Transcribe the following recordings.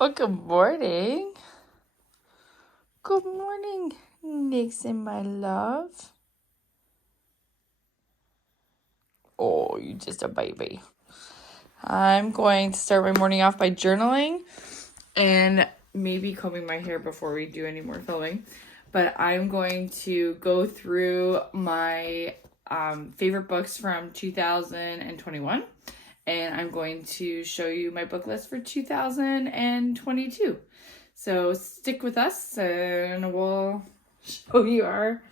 Oh, good morning. Good morning, Nixon, my love. Oh, you just a baby. I'm going to start my morning off by journaling and maybe combing my hair before we do any more filming. But I'm going to go through my favorite books from 2021. And I'm going to show you my book list for 2022. So stick with us and we'll show you our...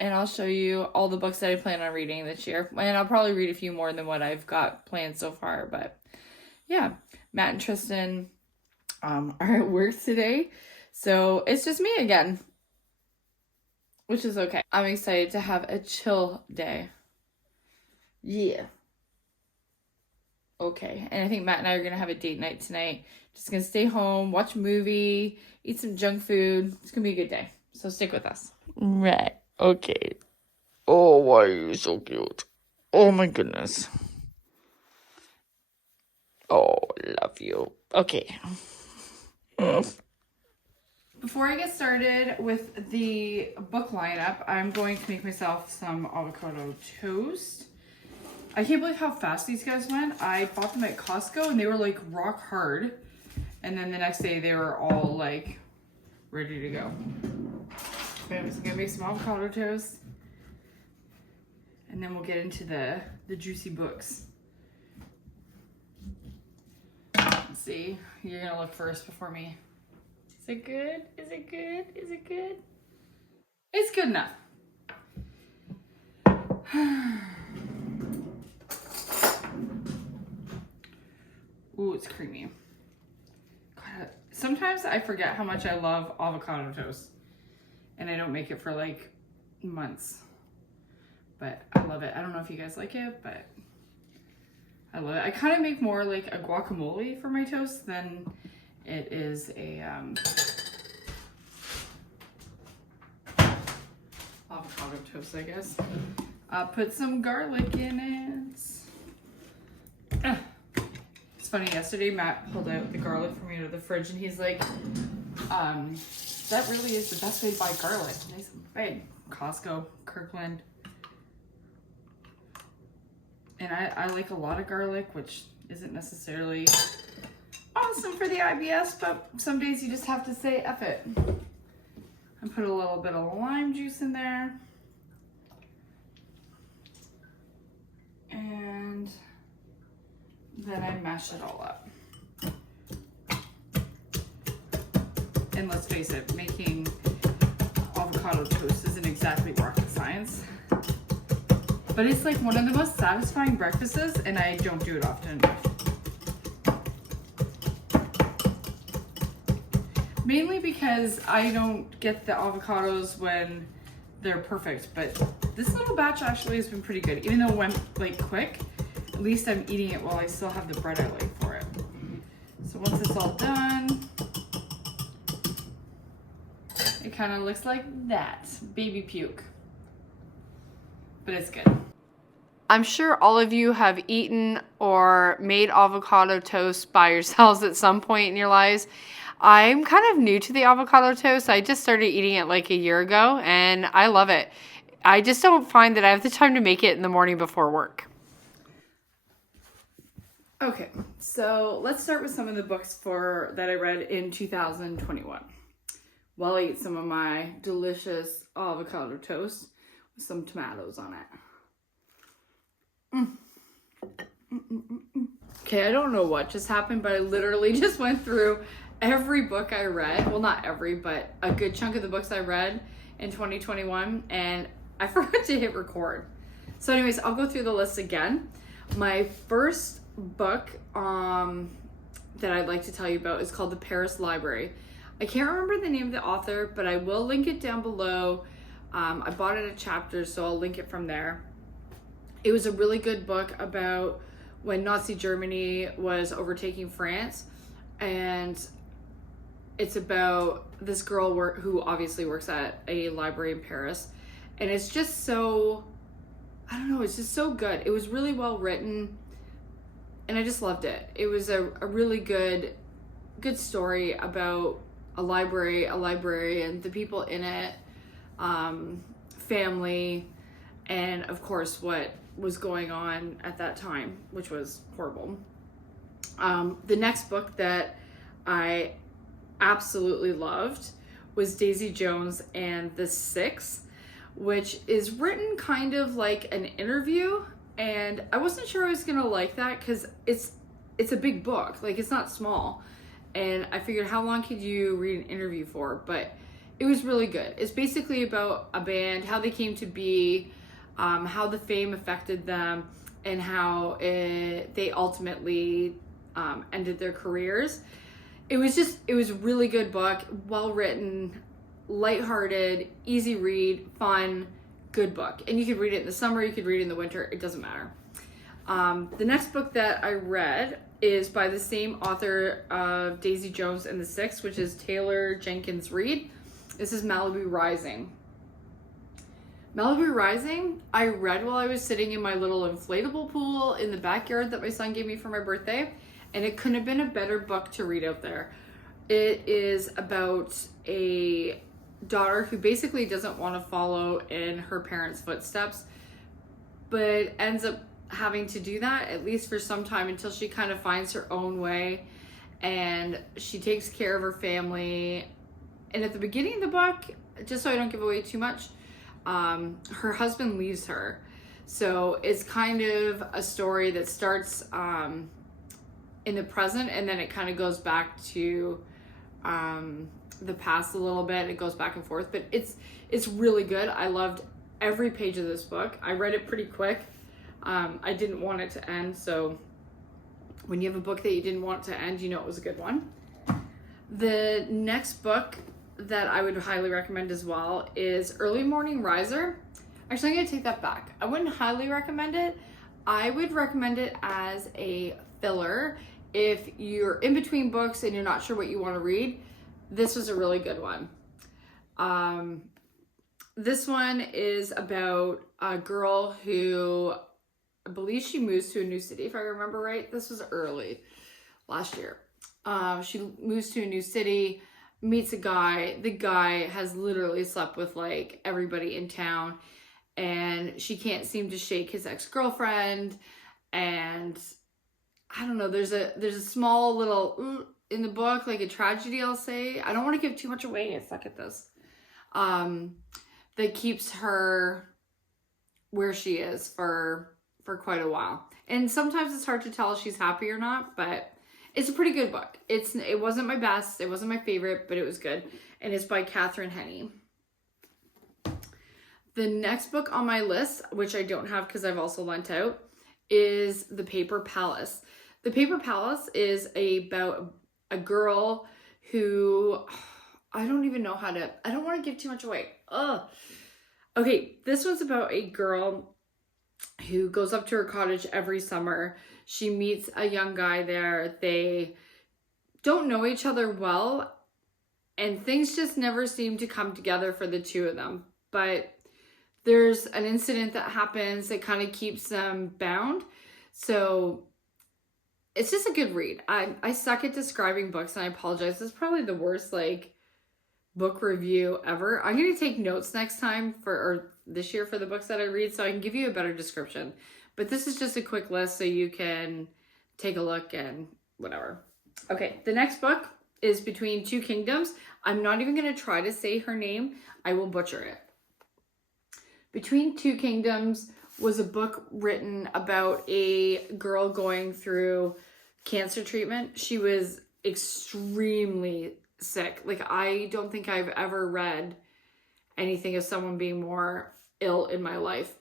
And I'll show you all the books that I plan on reading this year. And I'll probably read a few more than what I've got planned so far. But yeah, Matt and Tristan are at work today. So it's just me again, which is okay. I'm excited to have a chill day. Yeah. Okay. And I think Matt and I are going to have a date night tonight. Just going to stay home, watch a movie, eat some junk food. It's going to be a good day. So stick with us. Right. Okay. Oh, why are you so cute? Oh my goodness. Oh, love you. Okay. Before I get started with the book lineup, I'm going to make myself some avocado toast. I can't believe how fast these guys went. I bought them at Costco and they were like rock hard. And then the next day they were all like ready to go. Okay, I'm just gonna make some avocado toast. And then we'll get into the juicy books. Let's see. You're gonna look first before me. Is it good? Is it good? Is it good? It's good enough. Ooh, it's creamy. God, sometimes I forget how much I love avocado toast. And I don't make it for like months. But I love it. I don't know if you guys like it, but I love it. I kind of make more like a guacamole for my toast than it is a avocado toast, I guess. Put some garlic in it. It's funny, yesterday Matt pulled out the garlic for me out of the fridge and he's like, that really is the best way to buy garlic. Nice and big. Costco, Kirkland. And I like a lot of garlic, which isn't necessarily awesome for the IBS, but some days you just have to say F it. And put a little bit of lime juice in there. And then I mash it all up. And let's face it, making avocado toast isn't exactly rocket science. But it's like one of the most satisfying breakfasts, and I don't do it often enough. Mainly because I don't get the avocados when they're perfect, but this little batch actually has been pretty good. Even though it went like quick, at least I'm eating it while I still have the bread I like for it. So once it's all done, it kind of looks like that. Baby puke. But it's good. I'm sure all of you have eaten or made avocado toast by yourselves at some point in your lives. I'm kind of new to the avocado toast. I just started eating it like a year ago and I love it. I just don't find that I have the time to make it in the morning before work. Okay, so let's start with some of the books that I read in 2021. While I eat some of my delicious avocado toast with some tomatoes on it. Okay, I don't know what just happened, but I literally just went through every book I read. Well, not every, but a good chunk of the books I read in 2021, and I forgot to hit record. So anyways, I'll go through the list again. My first book that I'd like to tell you about is called The Paris Library. I can't remember the name of the author, but I will link it down below. I bought it at Chapter, so I'll link it from there. It was a really good book about when Nazi Germany was overtaking France, and it's about this girl who obviously works at a library in Paris, and it's just so, I don't know, it's just so good. It was really well written. and I just loved it. It was a really good story about a library, a librarian, the people in it, family, and of course what was going on at that time, which was horrible. The next book that I absolutely loved was Daisy Jones and the Six, which is written kind of like an interview, and I wasn't sure I was gonna like that because it's a big book, like it's not small, and I figured how long could you read an interview for, but it was really good. It's basically about a band, how they came to be, how the fame affected them, and how they ultimately ended their careers. It was a really good book, well written, lighthearted, easy read, fun, good book. And you could read it in the summer, you could read it in the winter, it doesn't matter. The next book that I read is by the same author of Daisy Jones and the Six, which is Taylor Jenkins Reid. This is Malibu Rising. Malibu Rising, I read while I was sitting in my little inflatable pool in the backyard that my son gave me for my birthday, and it couldn't have been a better book to read out there. It is about a daughter who basically doesn't want to follow in her parents' footsteps, but ends up having to do that, at least for some time, until she kind of finds her own way, and she takes care of her family. And at the beginning of the book, just so I don't give away too much, her husband leaves her. So it's kind of a story that starts in the present, and then it kind of goes back to the past a little bit. It goes back and forth, but it's really good. I loved every page of this book. I read it pretty quick. I didn't want it to end, so when you have a book that you didn't want to end, you know it was a good one. The next book that I would highly recommend as well is Early Morning Riser. Actually, I'm going to take that back. I wouldn't highly recommend it. I would recommend it as a filler. If you're in between books and you're not sure what you want to read, this was a really good one. This one is about a girl who, I believe she moves to a new city, if I remember right. This was early last year. She moves to a new city, meets a guy. The guy has literally slept with like everybody in town, and she can't seem to shake his ex-girlfriend. And I don't know, there's a small little in the book, like a tragedy, I'll say. I don't want to give too much away. I suck at this. That keeps her where she is for quite a while. And sometimes it's hard to tell if she's happy or not, but it's a pretty good book. It wasn't my best, it wasn't my favorite, but it was good. And it's by Catherine Henney. The next book on my list, which I don't have because I've also lent out, is The Paper Palace. The Paper Palace is about a girl who, I don't even know how to, I don't want to give too much away. Okay, this one's about a girl who goes up to her cottage every summer. She meets a young guy there. They don't know each other well, and things just never seem to come together for the two of them. But there's an incident that happens that kind of keeps them bound. So it's just a good read. I suck at describing books, and I apologize. This is probably the worst book review ever. I'm going to take notes next time or this year for the books that I read, so I can give you a better description. But this is just a quick list so you can take a look and whatever. Okay, the next book is Between Two Kingdoms. I'm not even going to try to say her name. I will butcher it. Between Two Kingdoms was a book written about a girl going through cancer treatment. She was extremely sick. Like, I don't think I've ever read anything of someone being more ill in my life.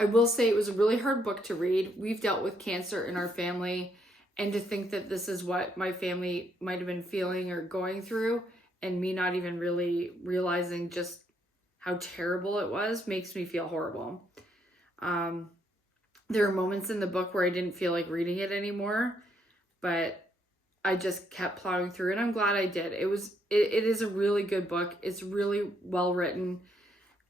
I will say it was a really hard book to read. We've dealt with cancer in our family, and to think that this is what my family might have been feeling or going through, and me not even really realizing just how terrible it was, makes me feel horrible. There are moments in the book where I didn't feel like reading it anymore, but I just kept plowing through, and I'm glad I did. It is a really good book. It's really well written,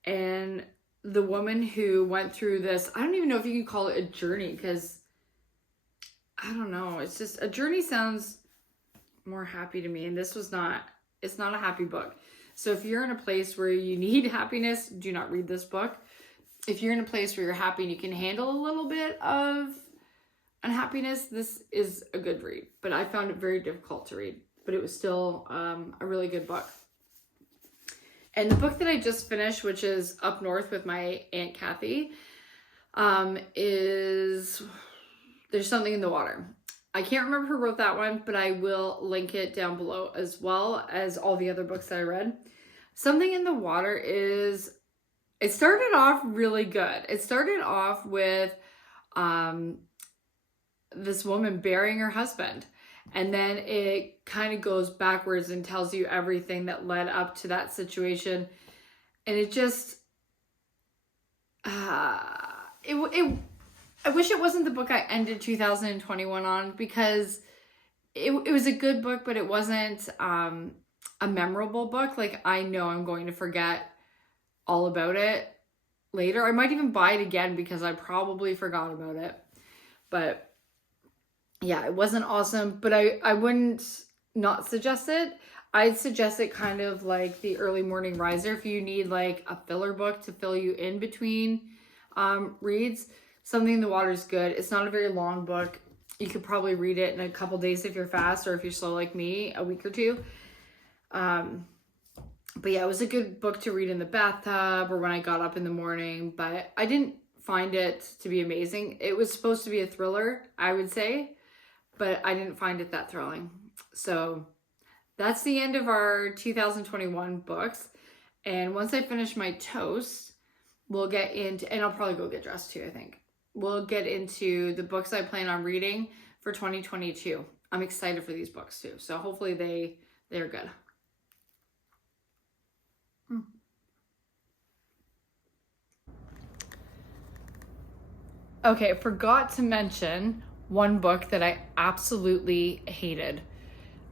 and the woman who went through this, I don't even know if you can call it a journey, because I don't know. It's just, a journey sounds more happy to me, and this was not, it's not a happy book. So if you're in a place where you need happiness, do not read this book. If you're in a place where you're happy and you can handle a little bit of unhappiness, this is a good read. But I found it very difficult to read, but it was still a really good book. And the book that I just finished, which is Up North with my Aunt Kathy, is There's Something in the Water. I can't remember who wrote that one, but I will link it down below, as well as all the other books that I read. Something in the Water is, it started off really good. It started off with this woman burying her husband. And then it kind of goes backwards and tells you everything that led up to that situation. And it just, I wish it wasn't the book I ended 2021 on, because it was a good book, but it wasn't a memorable book. Like, I know I'm going to forget all about it later. I might even buy it again because I probably forgot about it. But yeah, it wasn't awesome, but I wouldn't not suggest it. I'd suggest it kind of like the Early Morning Riser if you need like a filler book to fill you in between reads. Something in the Water is good. It's not a very long book. You could probably read it in a couple days if you're fast, or if you're slow like me, a week or two. But yeah, it was a good book to read in the bathtub or when I got up in the morning, but I didn't find it to be amazing. It was supposed to be a thriller, I would say, but I didn't find it that thrilling. So that's the end of our 2021 books. And once I finish my toast, we'll get into, and I'll probably go get dressed too, I think. We'll get into the books I plan on reading for 2022. I'm excited for these books too. So hopefully they're good. Okay, forgot to mention one book that I absolutely hated.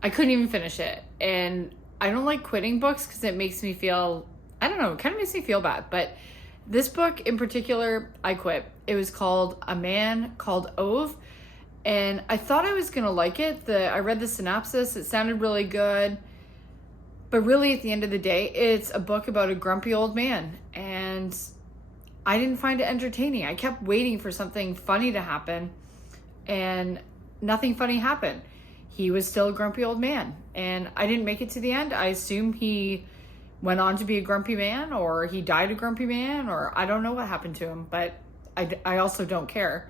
I couldn't even finish it. And I don't like quitting books because it makes me feel, I don't know, it kind of makes me feel bad. But this book in particular, I quit. It was called A Man Called Ove. And I thought I was going to like it. I read the synopsis. It sounded really good. But really, at the end of the day, it's a book about a grumpy old man. And I didn't find it entertaining. I kept waiting for something funny to happen, and nothing funny happened. He was still a grumpy old man, and I didn't make it to the end. I assume he went on to be a grumpy man, or he died a grumpy man, or I don't know what happened to him, but I also don't care.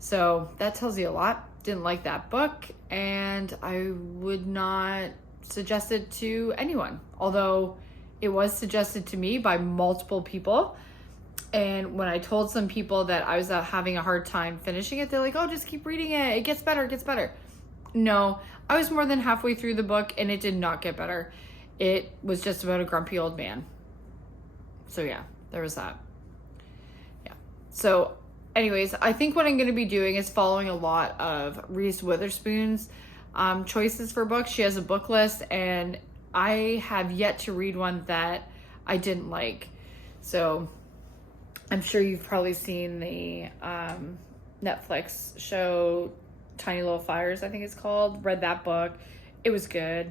So that tells you a lot. Didn't like that book, and I would not suggest it to anyone, although it was suggested to me by multiple people. And when I told some people that I was having a hard time finishing it, they're like, oh, just keep reading it. It gets better. It gets better. No, I was more than halfway through the book and it did not get better. It was just about a grumpy old man. So yeah, there was that. Yeah. So anyways, I think what I'm going to be doing is following a lot of Reese Witherspoon's choices for books. She has a book list, and I have yet to read one that I didn't like. So I'm sure you've probably seen the Netflix show Tiny Little Fires, I think it's called. Read that book. It was good.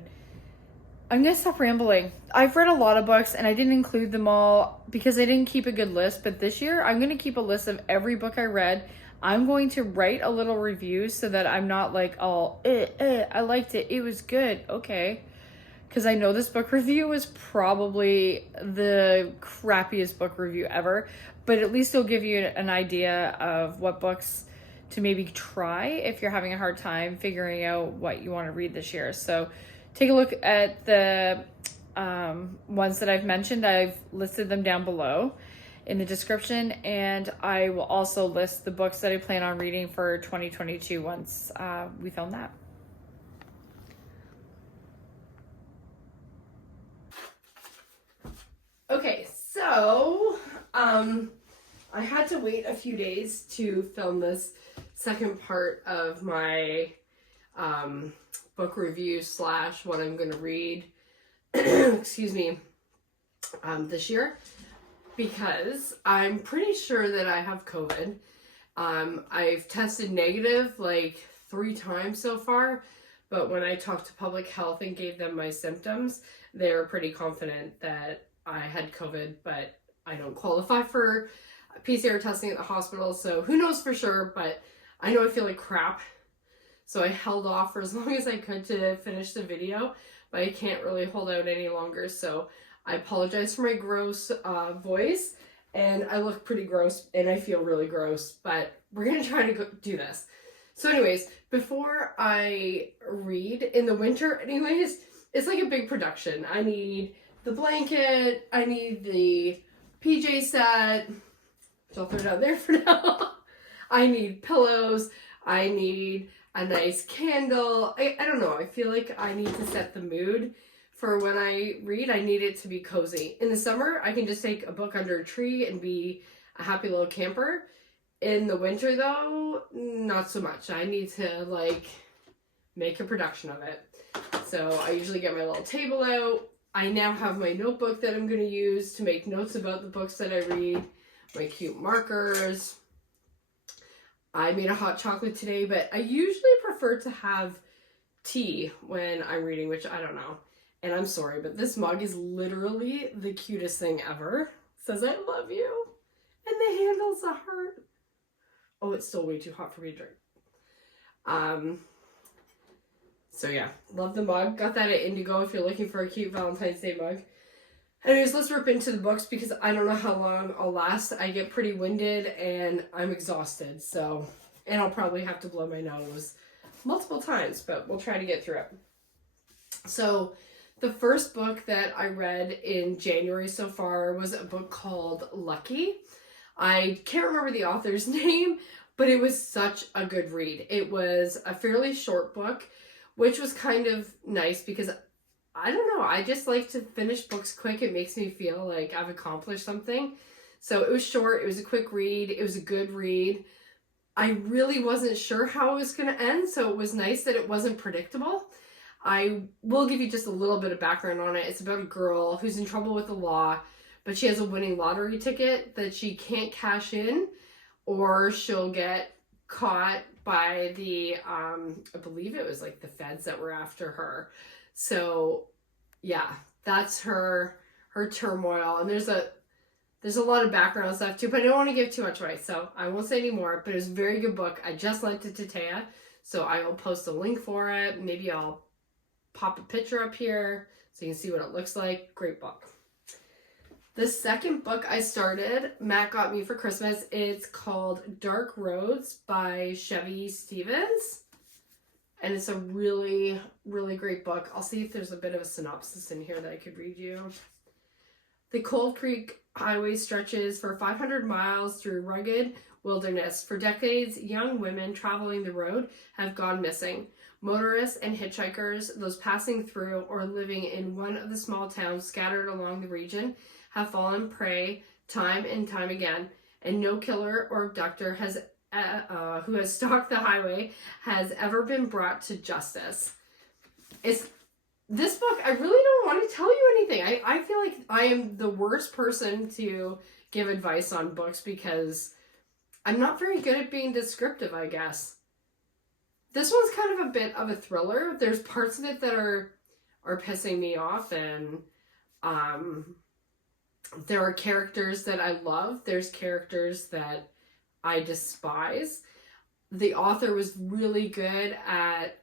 I'm going to stop rambling. I've read a lot of books and I didn't include them all because I didn't keep a good list. But this year I'm going to keep a list of every book I read. I'm going to write a little review so that I'm not like all, I liked it. It was good. Okay. Because I know this book review was probably the crappiest book review ever. But at least it'll give you an idea of what books to maybe try if you're having a hard time figuring out what you want to read this year. So take a look at the ones that I've mentioned. I've listed them down below in the description, and I will also list the books that I plan on reading for 2022 once we film that. Okay, so I had to wait a few days to film this second part of my book review / what I'm going to read, excuse me, this year, because I'm pretty sure that I have COVID. I've tested negative like 3 times so far. But when I talked to public health and gave them my symptoms, they were pretty confident that I had COVID, but I don't qualify for PCR testing at the hospital, so who knows for sure, but I know I feel like crap. So I held off for as long as I could to finish the video, but I can't really hold out any longer, so I apologize for my gross voice, and I look pretty gross, and I feel really gross, but we're gonna try to do this. So anyways, before I read, in the winter anyways, it's like a big production. I need the blanket, I need the PJ set, which I'll throw down there for now. I need pillows, I need a nice candle. I don't know, I feel like I need to set the mood for when I read. I need it to be cozy. In the summer, I can just take a book under a tree and be a happy little camper. In the winter though, not so much. I need to like make a production of it. So I usually get my little table out. I now have my notebook that I'm going to use to make notes about the books that I read, my cute markers. I made a hot chocolate today, but I usually prefer to have tea when I'm reading, which I don't know. And I'm sorry, but this mug is literally the cutest thing ever. It says, I love you. And the handle's a heart. Oh, it's still way too hot for me to drink. So yeah, love the mug. Got that at Indigo if you're looking for a cute Valentine's Day mug. Anyways, let's rip into the books because I don't know how long I'll last. I get pretty winded and I'm exhausted. So, and I'll probably have to blow my nose multiple times, but we'll try to get through it. So, the first book that I read in January so far was a book called Lucky. I can't remember the author's name, but it was such a good read. It was a fairly short book, which was kind of nice because I don't know, I just like to finish books quick. It makes me feel like I've accomplished something. So it was short, it was a quick read, it was a good read. I really wasn't sure how it was going to end, so it was nice that it wasn't predictable. I will give you just a little bit of background on it. It's about a girl who's in trouble with the law, but she has a winning lottery ticket that she can't cash in or she'll get caught by the, I believe it was like the feds that were after her. So yeah, that's her turmoil. And there's a lot of background stuff too, but I don't want to give too much away, so I won't say any more, but it was a very good book. I just lent it to Taya, so I will post a link for it. Maybe I'll pop a picture up here so you can see what it looks like. Great book. The second book I started, Matt got me for Christmas. It's called Dark Roads by Chevy Stevens. And it's a really, really great book. I'll see if there's a bit of a synopsis in here that I could read you. The Cold Creek Highway stretches for 500 miles through rugged wilderness. For decades, young women traveling the road have gone missing. Motorists and hitchhikers, those passing through or living in one of the small towns scattered along the region, have fallen prey time and time again, and no killer or abductor has who has stalked the highway has ever been brought to justice. This book, I really don't want to tell you anything. I feel like I am the worst person to give advice on books because I'm not very good at being descriptive, I guess. This one's kind of a bit of a thriller. There's parts of it that are pissing me off, and there are characters that I love. There's characters that I despise. The author was really good at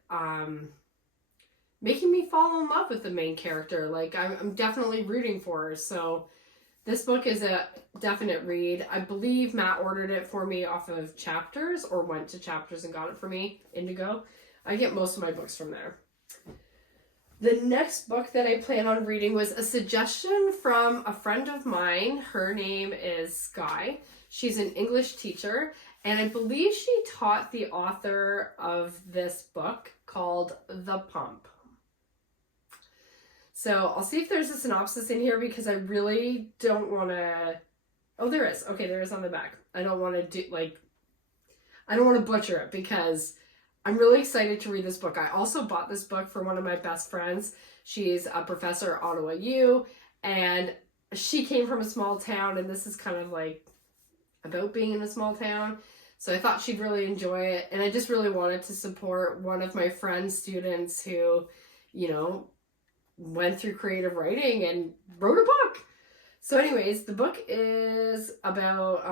making me fall in love with the main character. Like, I'm definitely rooting for her. So this book is a definite read. I believe Matt ordered it for me off of Chapters, or went to Chapters and got it for me, Indigo. I get most of my books from there. The next book that I plan on reading was a suggestion from a friend of mine. Her name is Sky. She's an English teacher, and I believe she taught the author of this book called The Pump. So I'll see if there's a synopsis in here because I really don't want to... Oh, there is. Okay, there is on the back. I don't want to butcher it because I'm really excited to read this book. I also bought this book for one of my best friends. She's a professor at Ottawa U, and she came from a small town, and this is kind of like about being in a small town. So I thought she'd really enjoy it. And I just really wanted to support one of my friend's students who, you know, went through creative writing and wrote a book. So anyways, the book is about,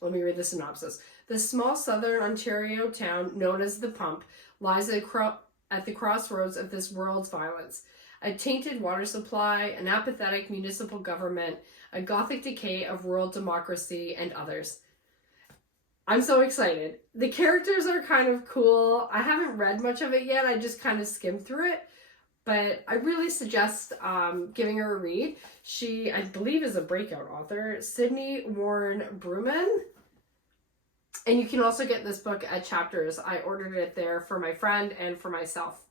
let me read the synopsis. The small southern Ontario town known as The Pump lies at the crossroads of this world's violence. A tainted water supply, an apathetic municipal government, a gothic decay of rural democracy, and others. I'm so excited. The characters are kind of cool. I haven't read much of it yet. I just kind of skimmed through it. But I really suggest giving her a read. She, I believe, is a breakout author, Sydney Warren Bruman. And you can also get this book at Chapters. I ordered it there for my friend and for myself.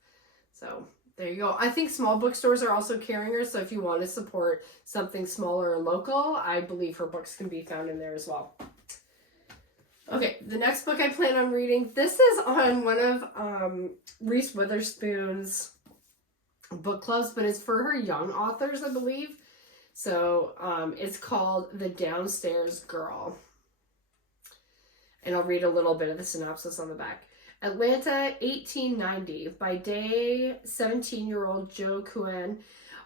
So there you go. I think small bookstores are also carrying her. So if you want to support something smaller and local, I believe her books can be found in there as well. Okay, the next book I plan on reading, this is on one of Reese Witherspoon's book clubs, but it's for her young authors, I believe. So it's called The Downstairs Girl. And I'll read a little bit of the synopsis on the back. Atlanta, 1890. By day, 17-year-old Jo Kuen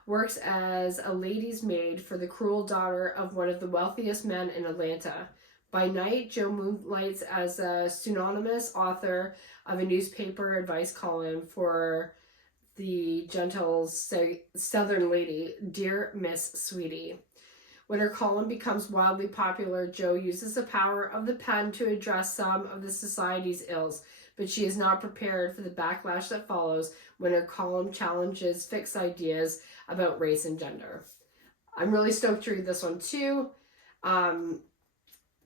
works as a lady's maid for the cruel daughter of one of the wealthiest men in Atlanta. By night, Jo moonlights as a pseudonymous author of a newspaper advice column for the gentle southern lady, Dear Miss Sweetie. When her column becomes wildly popular, Jo uses the power of the pen to address some of the society's ills, but she is not prepared for the backlash that follows when her column challenges fixed ideas about race and gender. I'm really stoked to read this one too.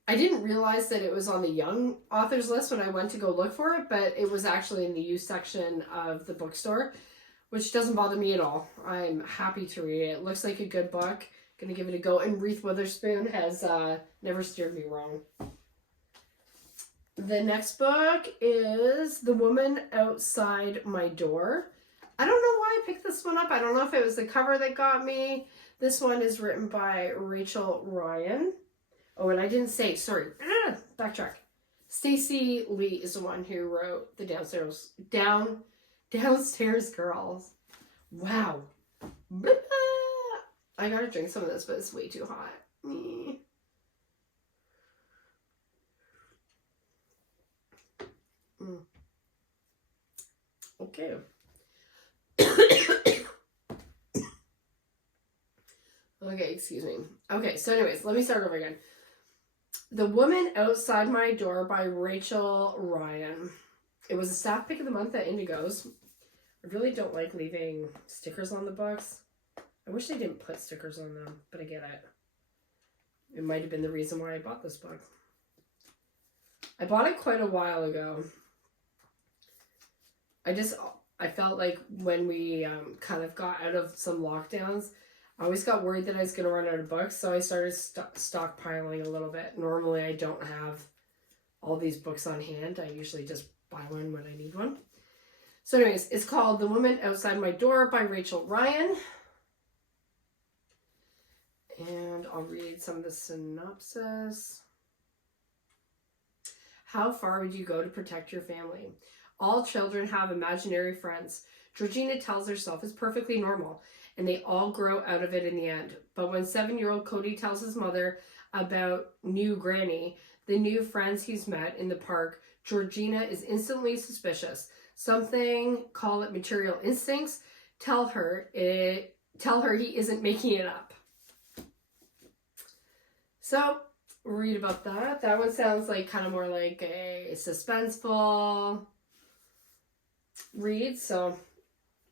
I didn't realize that it was on the young authors list when I went to go look for it, but it was actually in the youth section of the bookstore, which doesn't bother me at all. I'm happy to read it. It looks like a good book. Gonna give it a go. And Reese Witherspoon has never steered me wrong. The next book is The Woman Outside My Door. I don't know why I picked this one up. I don't know if it was the cover that got me. This one is written by Rachel Ryan. Oh, and I didn't say, sorry, backtrack. Stacey Lee is the one who wrote the Downstairs Girls. Wow. I gotta drink some of this, but it's way too hot. Okay. Okay, excuse me. Okay, so anyways, let me start over again. The Woman Outside My Door by Rachel Ryan. It was a staff pick of the month at Indigo's. I really don't like leaving stickers on the books. I wish they didn't put stickers on them, but I get it. It might have been the reason why I bought this book. I bought it quite a while ago. I felt like when we kind of got out of some lockdowns, I always got worried that I was going to run out of books, so I started stockpiling a little bit. Normally, I don't have all these books on hand. I usually just buy one when I need one. So anyways, it's called The Woman Outside My Door by Rachel Ryan. And I'll read some of the synopsis. How far would you go to protect your family? All children have imaginary friends. Georgina tells herself it's perfectly normal, and they all grow out of it in the end. But when 7-year-old Cody tells his mother about new Granny, the new friends he's met in the park, Georgina is instantly suspicious. Something, call it material instincts, tell her he isn't making it up. So, read about that. That one sounds like kind of more like a suspenseful read, so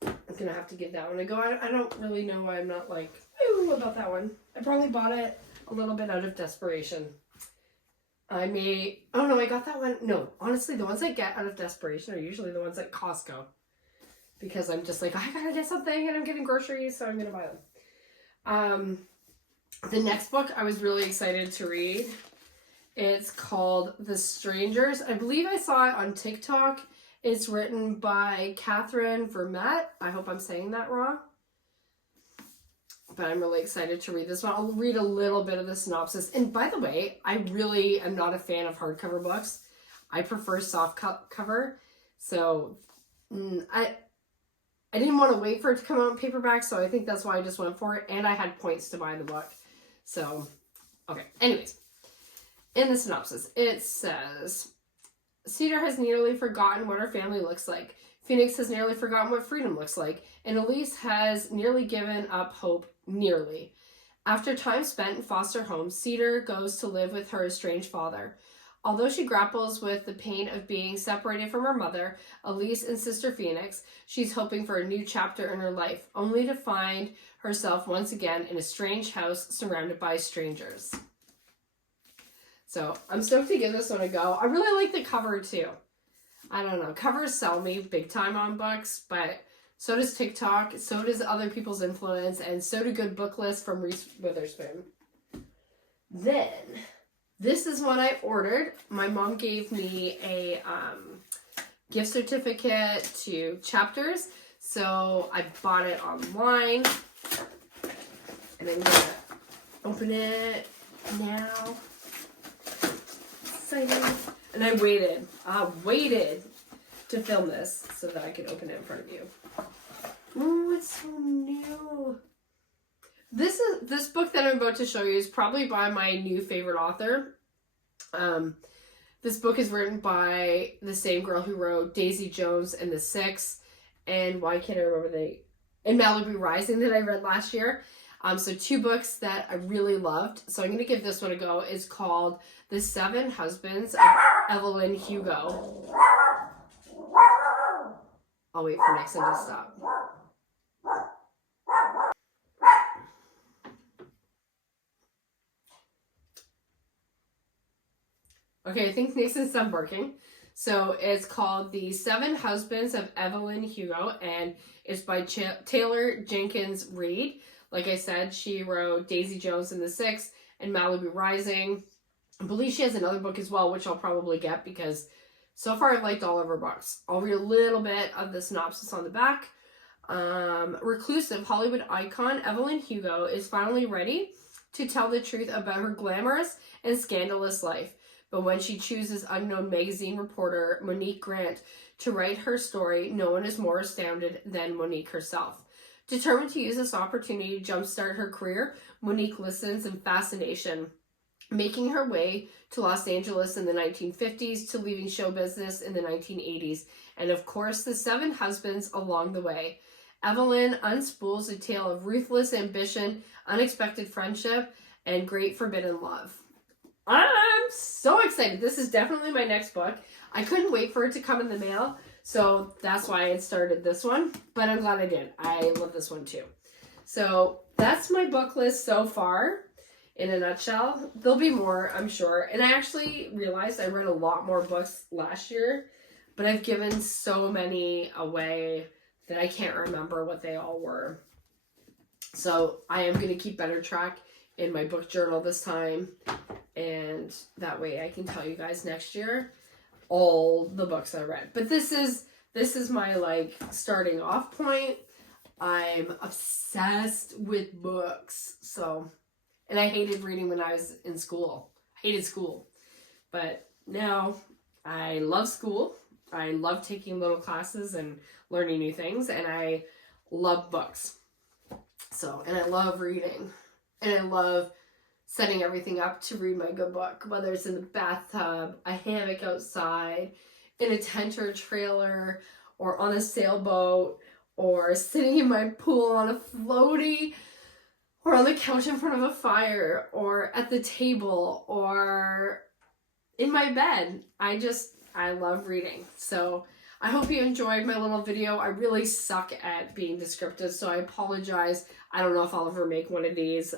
I'm gonna have to give that one a go. I don't really know why I'm not like, ooh, about that one. I probably bought it a little bit out of desperation. I got that one. No, honestly, the ones I get out of desperation are usually the ones at Costco. Because I'm just like, I gotta get something and I'm getting groceries, so I'm gonna buy them. The next book I was really excited to read. It's called The Strangers. I believe I saw it on TikTok. It's written by Catherine Vermette. I hope I'm saying that wrong. but I'm really excited to read this one. I'll read a little bit of the synopsis. And by the way, I really am not a fan of hardcover books. I prefer soft cover. So I didn't want to wait for it to come out in paperback, so I think that's why I just went for it. And I had points to buy the book. So, okay. Anyways, in the synopsis, it says, Cedar has nearly forgotten what her family looks like. Phoenix has nearly forgotten what freedom looks like. And Elise has nearly given up hope, nearly. After time spent in foster homes, Cedar goes to live with her estranged father. Although she grapples with the pain of being separated from her mother, Elise, and sister Phoenix, she's hoping for a new chapter in her life, only to find herself once again in a strange house surrounded by strangers. So I'm stoked to give this one a go. I really like the cover too. I don't know. Covers sell me big time on books, but so does TikTok, so does other people's influence, and so do good book lists from Reese Witherspoon. Then, this is what I ordered. My mom gave me a gift certificate to Chapters, so I bought it online. And I'm gonna open it now. Exciting. And I waited to film this so that I could open it in front of you. Oh, it's so new. This book that I'm about to show you is probably by my new favorite author. This book is written by the same girl who wrote Daisy Jones and the Six, and why can't I remember and Malibu Rising that I read last year. So 2 books that I really loved. So I'm going to give this one a go. It's called The 7 Husbands of Evelyn Hugo. I'll wait for Nixon to stop. Okay, I think Nixon's done barking. So it's called The 7 Husbands of Evelyn Hugo, and it's by Taylor Jenkins Reid. Like I said, she wrote Daisy Jones and the Six and Malibu Rising. I believe she has another book as well, which I'll probably get because so far I've liked all of her books. I'll read a little bit of the synopsis on the back. Reclusive Hollywood icon Evelyn Hugo is finally ready to tell the truth about her glamorous and scandalous life. But when she chooses unknown magazine reporter Monique Grant to write her story, no one is more astounded than Monique herself. Determined to use this opportunity to jumpstart her career, Monique listens in fascination, making her way to Los Angeles in the 1950s to leaving show business in the 1980s, and of course the 7 husbands along the way. Evelyn unspools a tale of ruthless ambition, unexpected friendship, and great forbidden love. I'm so excited. This is definitely my next book. I couldn't wait for it to come in the mail, so that's why I had started this one, but I'm glad I did. I love this one too. So that's my book list so far in a nutshell. There'll be more, I'm sure. And I actually realized I read a lot more books last year, but I've given so many away that I can't remember what they all were. So I am going to keep better track in my book journal this time, and that way I can tell you guys next year all the books I read. But this is my like starting off point. I'm obsessed with books. So, and I hated reading when I was in school. I hated school. But now I love school. I love taking little classes and learning new things, and I love books. So, and I love reading. And I love setting everything up to read my good book, whether it's in the bathtub, a hammock outside, in a tent or a trailer, or on a sailboat, or sitting in my pool on a floaty, or on the couch in front of a fire, or at the table, or in my bed. I love reading. So I hope you enjoyed my little video. I really suck at being descriptive, so I apologize. I don't know if I'll ever make one of these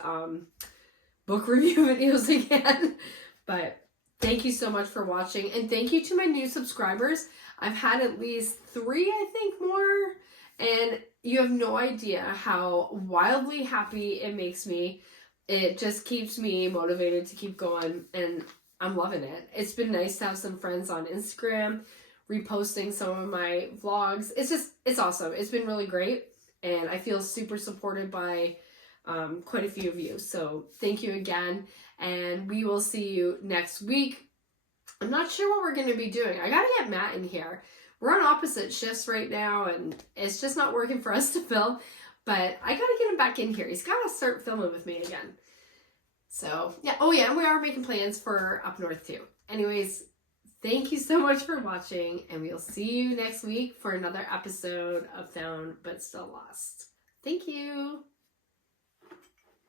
book review videos again, but thank you so much for watching, and thank you to my new subscribers. I've had at least 3, I think, more, and you have no idea how wildly happy it makes me. It just keeps me motivated to keep going, and I'm loving it. It's been nice to have some friends on Instagram reposting some of my vlogs. It's awesome. It's been really great, and I feel super supported by quite a few of you. So thank you again, and we will see you next week. I'm not sure what we're going to be doing. I got to get Matt in here. We're on opposite shifts right now, and it's just not working for us to film, but I got to get him back in here. He's got to start filming with me again. So yeah. Oh yeah, and we are making plans for up north too. Anyways, thank you so much for watching, and we'll see you next week for another episode of Found But Still Lost. Thank you.